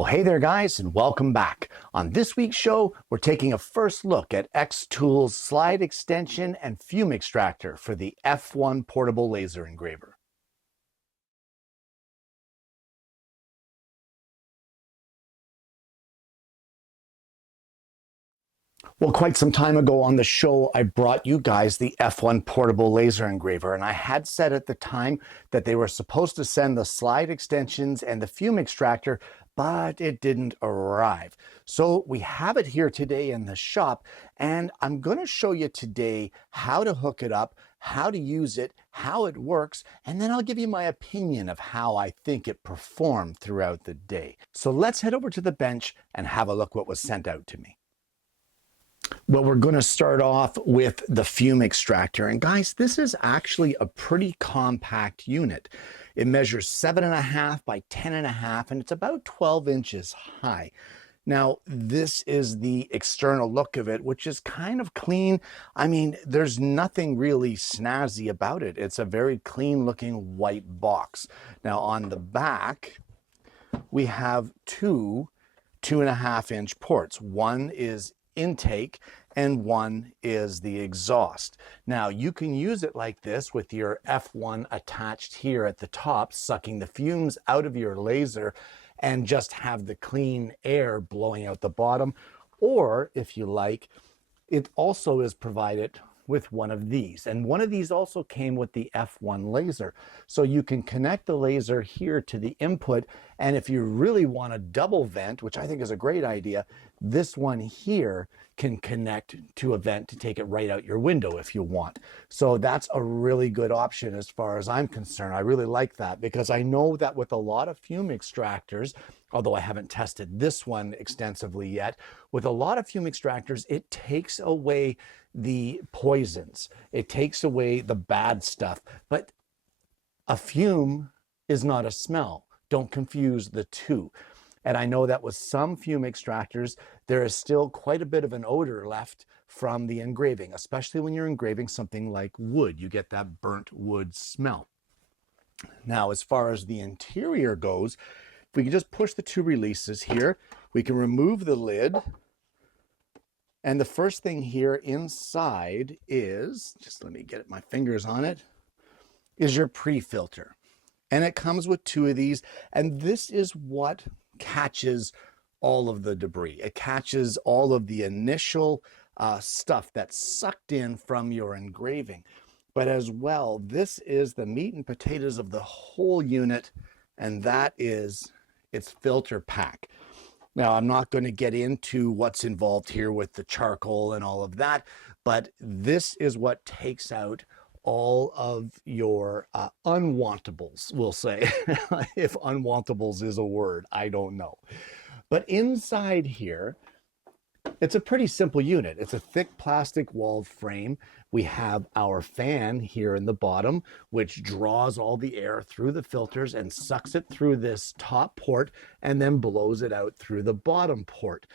Well, hey there guys, and welcome back. On this week's show, we're taking a first look at xTool's slide extension and fume extractor for the F1 portable laser engraver. Well, quite some time ago on the show, I brought you guys the F1 portable laser engraver, and I had said at the time that they were supposed to send the slide extensions and the fume extractor, but it didn't arrive. So we have it here today in the shop, and I'm going to show you today how to hook it up, how to use it, how it works, and then I'll give you my opinion of how I think it performed throughout the day. So let's head over to the bench and have a look what was sent out to me. Well, we're going to start off with the fume extractor. And guys, this is actually a pretty compact unit. It measures 7.5 by 10.5, and it's about 12 inches high. Now, this is the external look of it, which is kind of clean. I mean, there's nothing really snazzy about it. It's a very clean looking white box. Now, on the back, we have two 2.5-inch ports. One is intake and one is the exhaust. Now you can use it like this with your F1 attached here at the top, sucking the fumes out of your laser and just have the clean air blowing out the bottom. Or if you like, it also is provided with one of these, and one of these also came with the F1 laser. So you can connect the laser here to the input, and if you really want a double vent, which I think is a great idea, this one here can connect to a vent to take it right out your window if you want. So that's a really good option as far as I'm concerned. I really like that because I know that with a lot of fume extractors, although I haven't tested this one extensively yet, with a lot of fume extractors, it takes away the poisons. It takes away the bad stuff. But a fume is not a smell. Don't confuse the two. And I know that with some fume extractors, there is still quite a bit of an odor left from the engraving, especially when you're engraving something like wood. You get that burnt wood smell. Now, as far as the interior goes, if we can just push the two releases here, we can remove the lid. And the first thing here inside is, just let me get my fingers on it, is your pre-filter. And it comes with two of these. And this is what catches all of the debris. It catches all of the initial stuff that's sucked in from your engraving. But as well, this is the meat and potatoes of the whole unit, and that is its filter pack. Now, I'm not going to get into what's involved here with the charcoal and all of that, but this is what takes out all of your unwantables, we'll say. If unwantables is a word, I don't know. But inside here, it's a pretty simple unit. It's a thick plastic walled frame. We have our fan here in the bottom, which draws all the air through the filters and sucks it through this top port and then blows it out through the bottom port.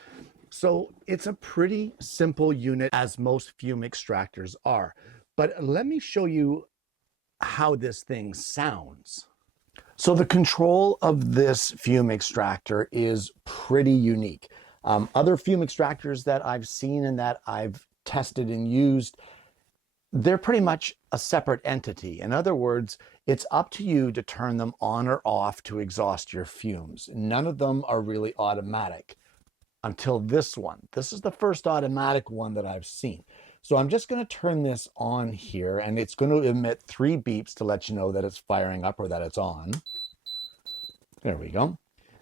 So it's a pretty simple unit, as most fume extractors are. But let me show you how this thing sounds. So the control of this fume extractor is pretty unique. Other fume extractors that I've seen and that I've tested and used, they're pretty much a separate entity. In other words, it's up to you to turn them on or off to exhaust your fumes. None of them are really automatic until this one. This is the first automatic one that I've seen. So I'm just going to turn this on here, and it's going to emit 3 beeps to let you know that it's firing up or that it's on. There we go.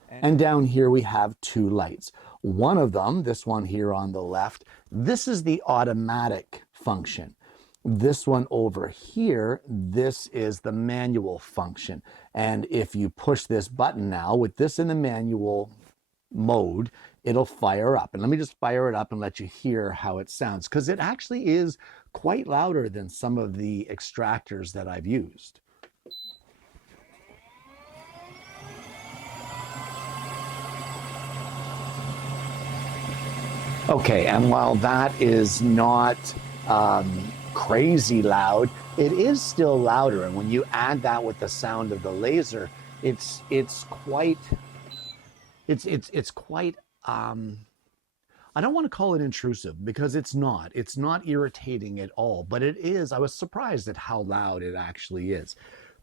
And down here we have 2 lights. One of them, this one here on the left, this is the automatic function. This one over here, this is the manual function. And if you push this button now, with this in the manual mode, it'll fire up. And let me just fire it up and let you hear how it sounds, because it actually is quite louder than some of the extractors that I've used. Okay, and while that is not crazy loud, it is still louder. And when you add that with the sound of the laser, it's quite it's quite, I don't want to call it intrusive because it's not. It's not irritating at all, but it is. I was surprised at how loud it actually is,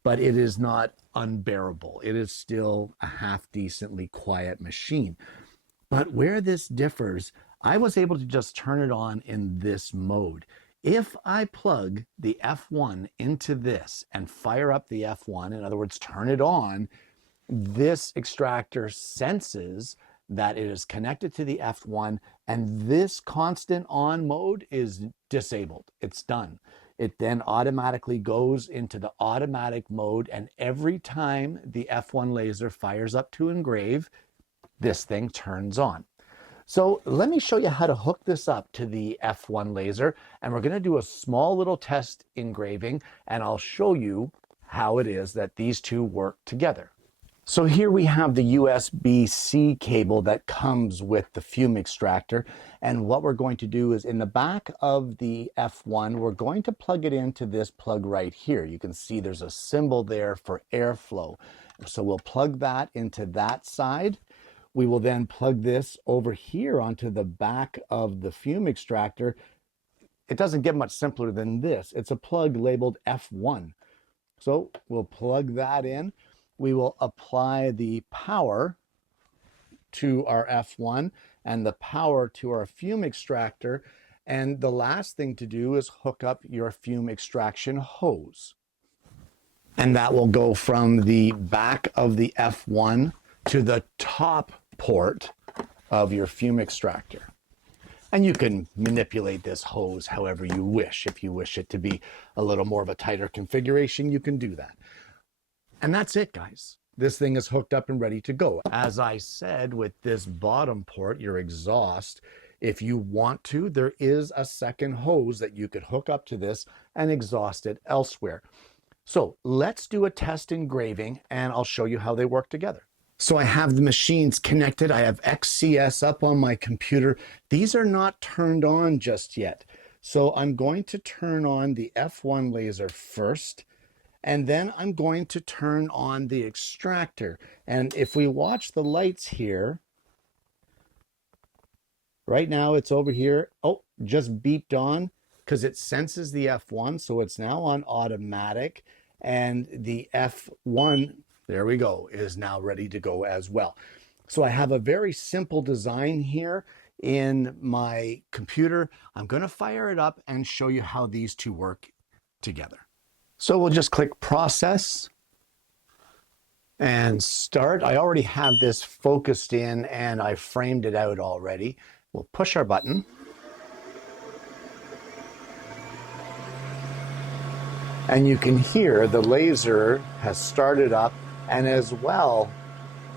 but it is not unbearable. It is still a half decently quiet machine. But where this differs, I was able to just turn it on in this mode. If I plug the F1 into this and fire up the F1, in other words, turn it on, this extractor senses that it is connected to the F1 and this constant on mode is disabled. It's done. It then automatically goes into the automatic mode, and every time the F1 laser fires up to engrave, this thing turns on. So let me show you how to hook this up to the F1 laser, and we're going to do a small little test engraving, and I'll show you how it is that these two work together. So here we have the USB-C cable that comes with the fume extractor, and what we're going to do is in the back of the F1 we're going to plug it into this plug right here. You can see there's a symbol there for airflow, so we'll plug that into that side. We will then plug this over here onto the back of the fume extractor. It doesn't get much simpler than this. It's a plug labeled F1. So we'll plug that in. We will apply the power to our F1 and the power to our fume extractor. And the last thing to do is hook up your fume extraction hose. And that will go from the back of the F1 to the top port of your fume extractor. And you can manipulate this hose however you wish. If you wish it to be a little more of a tighter configuration, you can do that. And that's it, guys. This thing is hooked up and ready to go. As I said, with this bottom port, your exhaust, if you want to, there is a second hose that you could hook up to this and exhaust it elsewhere. So let's do a test engraving and I'll show you how they work together. So I have the machines connected. I have XCS up on my computer. These are not turned on just yet. So I'm going to turn on the F1 laser first, and then I'm going to turn on the extractor. And if we watch the lights here, right now it's over here. Oh, just beeped on because it senses the F1. So it's now on automatic, and the F1, there we go, is now ready to go as well. So I have a very simple design here in my computer. I'm going to fire it up and show you how these two work together. So we'll just click process and start. I already have this focused in and I framed it out already. We'll push our button. And you can hear the laser has started up, and as well,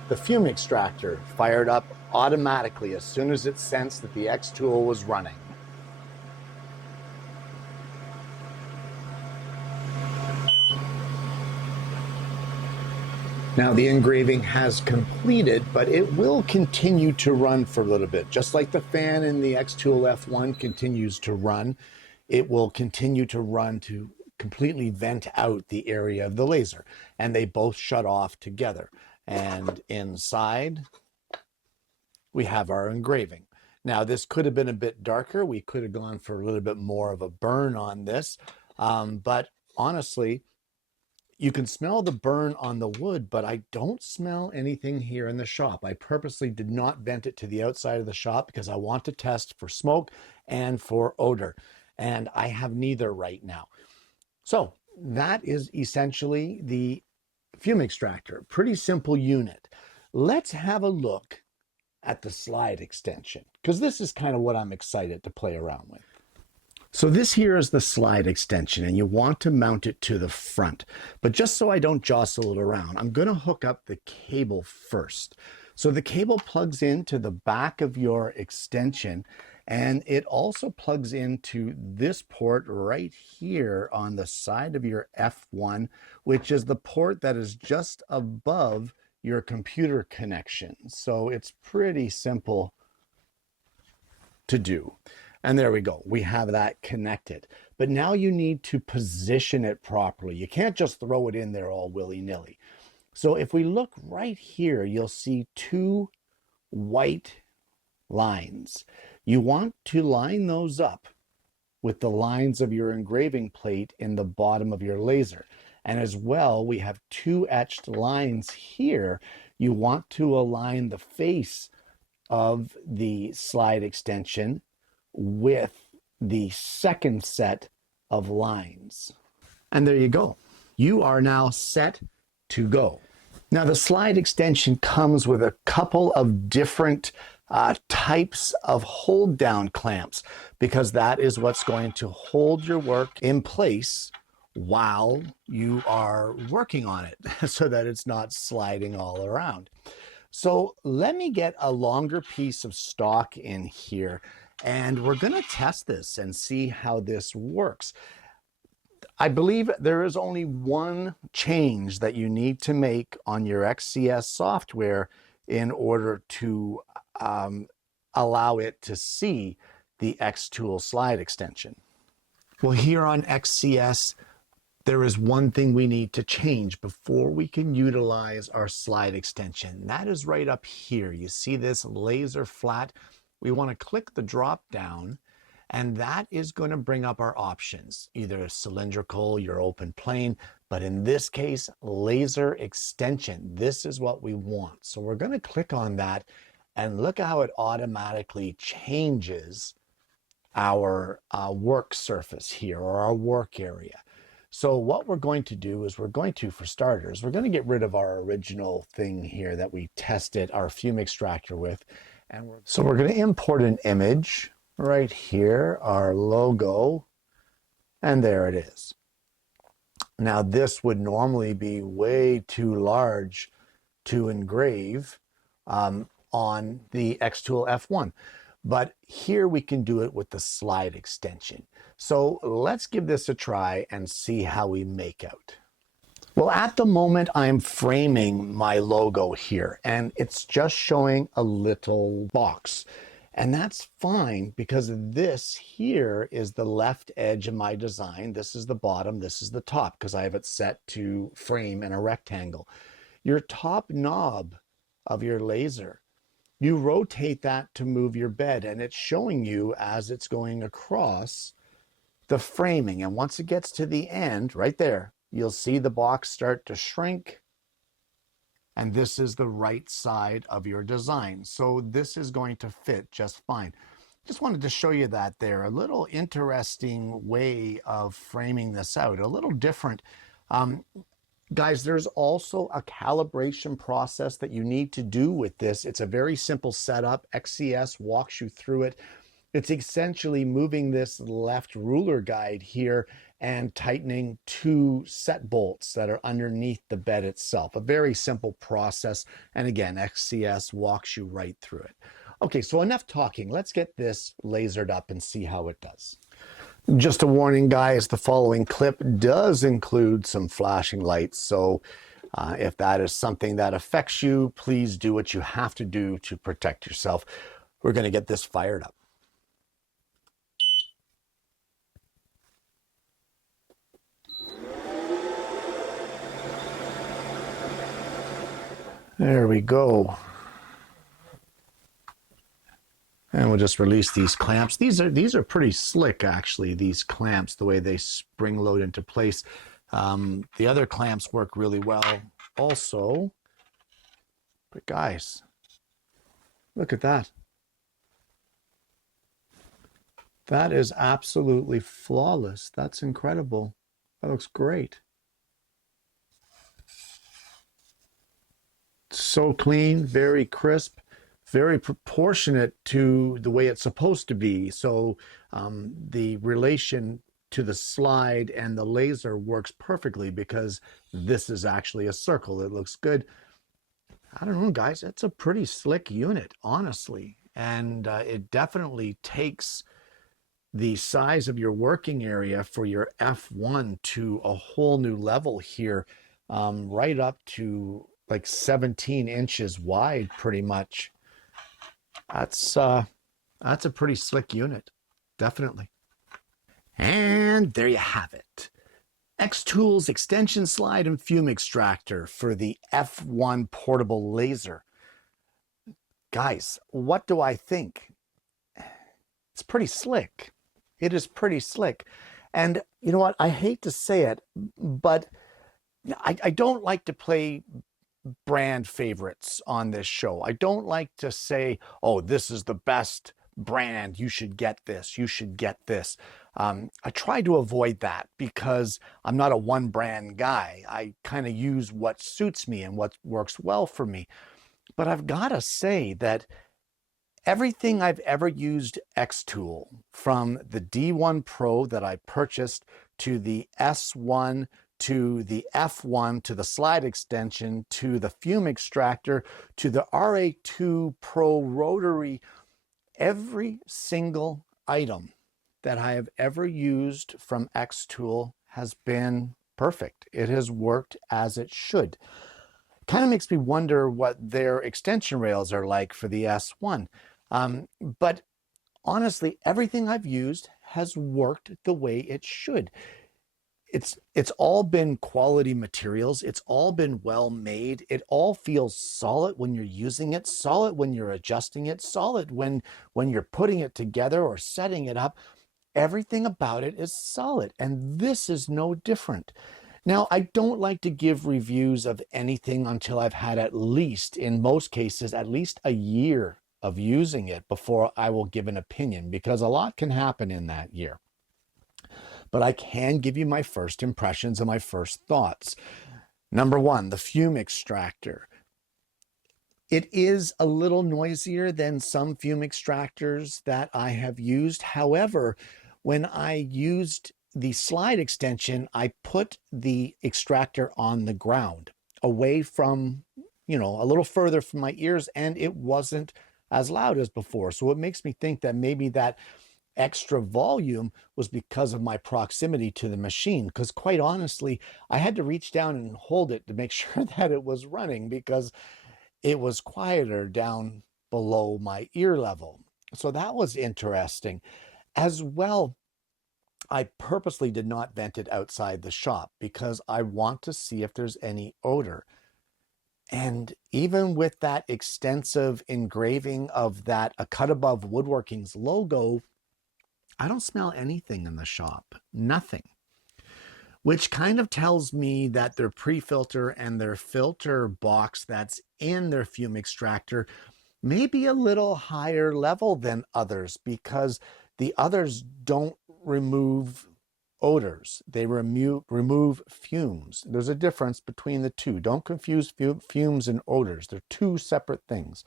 the fume extractor fired up automatically as soon as it sensed that the xTool was running. Now the engraving has completed, but it will continue to run for a little bit. Just like the fan in the xTool F1 continues to run, it will continue to run to completely vent out the area of the laser. And they both shut off together. And inside, we have our engraving. Now this could have been a bit darker. We could have gone for a little bit more of a burn on this. But honestly, you can smell the burn on the wood, but I don't smell anything here in the shop. I purposely did not vent it to the outside of the shop because I want to test for smoke and for odor. And I have neither right now. So that is essentially the fume extractor. Pretty simple unit. Let's have a look at the slide extension, because this is kind of what I'm excited to play around with. So this here is the slide extension, and you want to mount it to the front. But just so I don't jostle it around, I'm going to hook up the cable first. So the cable plugs into the back of your extension, and it also plugs into this port right here on the side of your F1, which is the port that is just above your computer connection. So it's pretty simple to do. And there we go. We have that connected. But now you need to position it properly. You can't just throw it in there all willy-nilly. So if we look right here, you'll see two white lines. You want to line those up with the lines of your engraving plate in the bottom of your laser. And as well, we have two etched lines here. You want to align the face of the slide extension with the second set of lines. And there you go. You are now set to go. Now the slide extension comes with a couple of different types of hold down clamps, because that is what's going to hold your work in place while you are working on it so that it's not sliding all around. So let me get a longer piece of stock in here, and we're going to test this and see how this works. I believe there is only one change that you need to make on your XCS software in order to allow it to see the xTool slide extension. Well, here on XCS, there is one thing we need to change before we can utilize our slide extension. That is right up here. You see this laser flat? We want to click the drop down, and that is going to bring up our options, either cylindrical, your open plane, but in this case, laser extension. This is what we want. So we're going to click on that, and look how it automatically changes our work surface here, or our work area. So what we're going to do is for starters, we're going to get rid of our original thing here that we tested our Fume Extractor with. So we're going to import an image right here, our logo, and there it is. Now this would normally be way too large to engrave on the xTool F1. But here we can do it with the slide extension. So let's give this a try and see how we make out. Well, at the moment I'm framing my logo here, and it's just showing a little box. And that's fine, because this here is the left edge of my design. This is the bottom, this is the top, because I have it set to frame in a rectangle. Your top knob of your laser, you rotate that to move your bed, and it's showing you as it's going across the framing. And once it gets to the end, right there, you'll see the box start to shrink. And this is the right side of your design. So this is going to fit just fine. Just wanted to show you that there. A little interesting way of framing this out, a little different. Guys, there's also a calibration process that you need to do with this. It's a very simple setup. XCS walks you through it. It's essentially moving this left ruler guide here and tightening two set bolts that are underneath the bed itself. A very simple process. And again, XCS walks you right through it. Okay, so enough talking. Let's get this lasered up and see how it does. Just a warning, guys, the following clip does include some flashing lights. So if that is something that affects you, please do what you have to do to protect yourself. We're going to get this fired up. There we go. And we'll just release these clamps. These are pretty slick, actually, these clamps, the way they spring load into place. The other clamps work really well also. But guys, look at that. That is absolutely flawless. That's incredible. That looks great. So clean, very crisp, very proportionate to the way it's supposed to be. So the relation to the slide and the laser works perfectly, because this is actually a circle. It looks good. I don't know, guys, it's a pretty slick unit, honestly. And it definitely takes the size of your working area for your F1 to a whole new level here, right up to like 17 inches wide, pretty much. That's a pretty slick unit, definitely. And there you have it. xTool's extension slide and fume extractor for the F1 portable laser. Guys, what do I think? It's pretty slick. It is pretty slick. And you know what? I hate to say it, but I don't like to play brand favorites on this show. I don't like to say, oh, this is the best brand. You should get this. You should get this. I try to avoid that because I'm not a one brand guy. I kind of use what suits me and what works well for me. But I've got to say that everything I've ever used xTool, from the D1 Pro that I purchased to the S1 to the F1 to the slide extension to the Fume Extractor to the RA2 Pro rotary, every single item that I have ever used from xTool has been perfect. It has worked as it should. Kind of makes me wonder what their extension rails are like for the S1. But honestly, everything I've used has worked the way it should. It's all been quality materials. It's all been well made. It all feels solid when you're using it, solid when you're adjusting it, solid when you're putting it together or setting it up. Everything about it is solid, and this is no different. Now, I don't like to give reviews of anything until I've had at least, in most cases, at least a year of using it before I will give an opinion, because a lot can happen in that year. But I can give you my first impressions and my first thoughts. Number one, the Fume Extractor. It is a little noisier than some fume extractors that I have used. However, when I used the slide extension, I put the extractor on the ground, away from, a little further from my ears, and it wasn't as loud as before. So it makes me think that maybe that extra volume was because of my proximity to the machine, because quite honestly, I had to reach down and hold it to make sure that it was running, because it was quieter down below my ear level. So that was interesting. As well, I purposely did not vent it outside the shop because I want to see if there's any odor. And even with that extensive engraving of that A Cut Above Woodworking's logo, I don't smell anything in the shop, nothing. Which kind of tells me that their pre-filter and their filter box that's in their fume extractor may be a little higher level than others, because the others don't remove odors. They remove fumes. There's a difference between the two. Don't confuse fumes and odors. They're two separate things.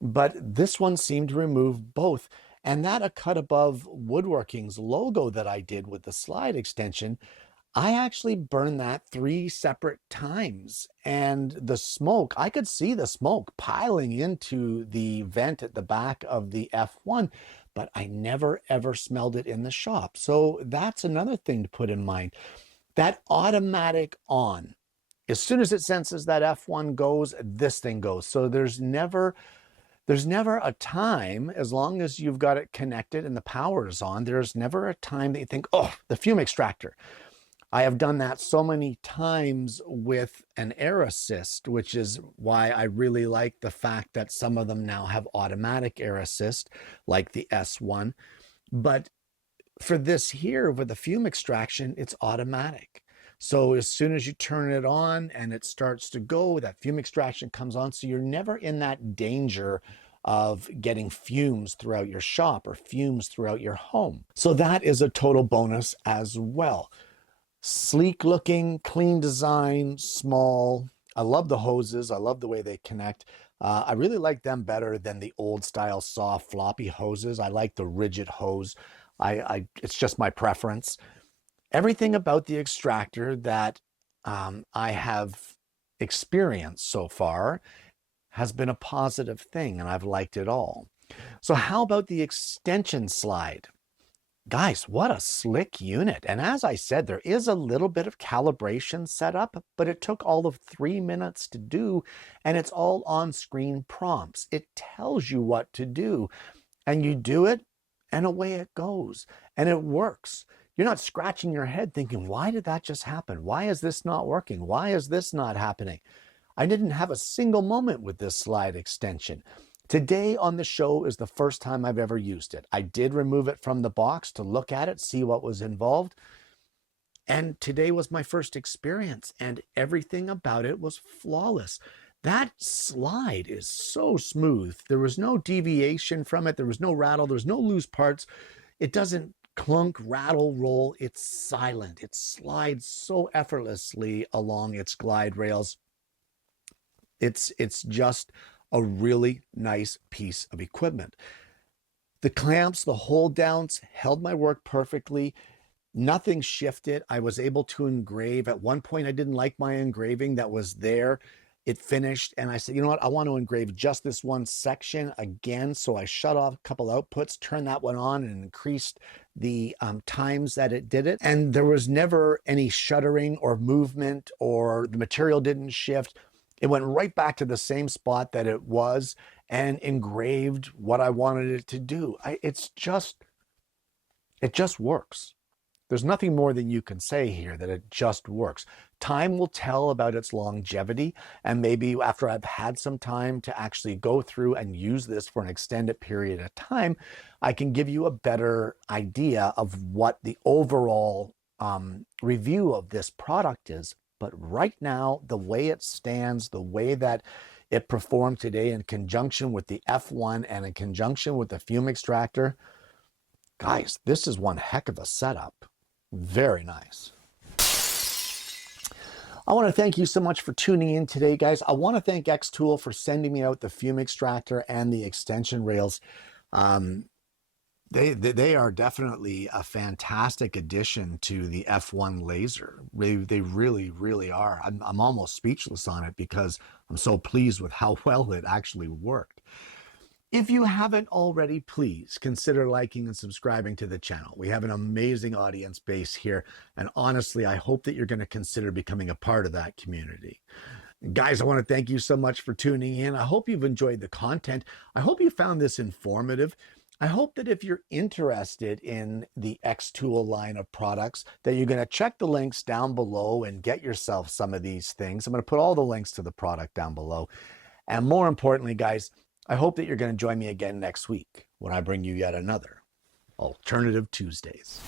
But this one seemed to remove both. And that A Cut Above Woodworking's logo that I did with the slide extension, I actually burned that 3 separate times. And the smoke, I could see the smoke piling into the vent at the back of the F1, but I never ever smelled it in the shop. So that's another thing to put in mind. That automatic on, as soon as it senses that F1 goes, this thing goes. So there's never a time, as long as you've got it connected and the power is on, there's never a time that you think, oh, the fume extractor. I have done that so many times with an air assist, which is why I really like the fact that some of them now have automatic air assist, like the S1. But for this here, with the fume extraction, it's automatic. So as soon as you turn it on and it starts to go, that fume extraction comes on. So you're never in that danger of getting fumes throughout your shop or fumes throughout your home. So that is a total bonus as well. Sleek looking, clean design, small. I love the hoses. I love the way they connect. I really like them better than the old style soft floppy hoses. I like the rigid hose. It's just my preference. Everything about the extractor that I have experienced so far has been a positive thing, and I've liked it all. So how about the extension slide? Guys, what a slick unit. And as I said, there is a little bit of calibration set up, but it took all of 3 minutes to do, and it's all on-screen prompts. It tells you what to do, and you do it, and away it goes, and it works. You're not scratching your head thinking, why did that just happen? Why is this not working? Why is this not happening? I didn't have a single moment with this slide extension. Today on the show is the first time I've ever used it. I did remove it from the box to look at it, see what was involved. And today was my first experience, and everything about it was flawless. That slide is so smooth. There was no deviation from it. There was no rattle. There's no loose parts. It doesn't clunk, rattle, roll. It's silent. It slides so effortlessly along its glide rails. It's just a really nice piece of equipment. The clamps, the hold downs held my work perfectly. Nothing shifted. I was able to engrave. At one point, I didn't like my engraving that was there. It finished, and I said, you know what? I want to engrave just this one section again. So I shut off a couple outputs, turned that one on, and increased the times that it did it. And there was never any shuddering or movement, or the material didn't shift. It went right back to the same spot that it was and engraved what I wanted it to do. It just works. There's nothing more than you can say here, that it just works. Time will tell about its longevity, and maybe after I've had some time to actually go through and use this for an extended period of time, I can give you a better idea of what the overall review of this product is. But right now, the way it stands, the way that it performed today in conjunction with the F1 and in conjunction with the Fume Extractor, guys, this is one heck of a setup. Very nice. I want to thank you so much for tuning in today, guys. I want to thank xTool for sending me out the Fume Extractor and the extension rails. They are definitely a fantastic addition to the F1 laser. They really, really are. I'm almost speechless on it because I'm so pleased with how well it actually worked. If you haven't already, please consider liking and subscribing to the channel. We have an amazing audience base here, and honestly, I hope that you're going to consider becoming a part of that community. Guys, I want to thank you so much for tuning in. I hope you've enjoyed the content. I hope you found this informative. I hope that if you're interested in the xTool line of products, that you're going to check the links down below and get yourself some of these things. I'm going to put all the links to the product down below. And more importantly, guys, I hope that you're going to join me again next week when I bring you yet another Alternative Tuesdays.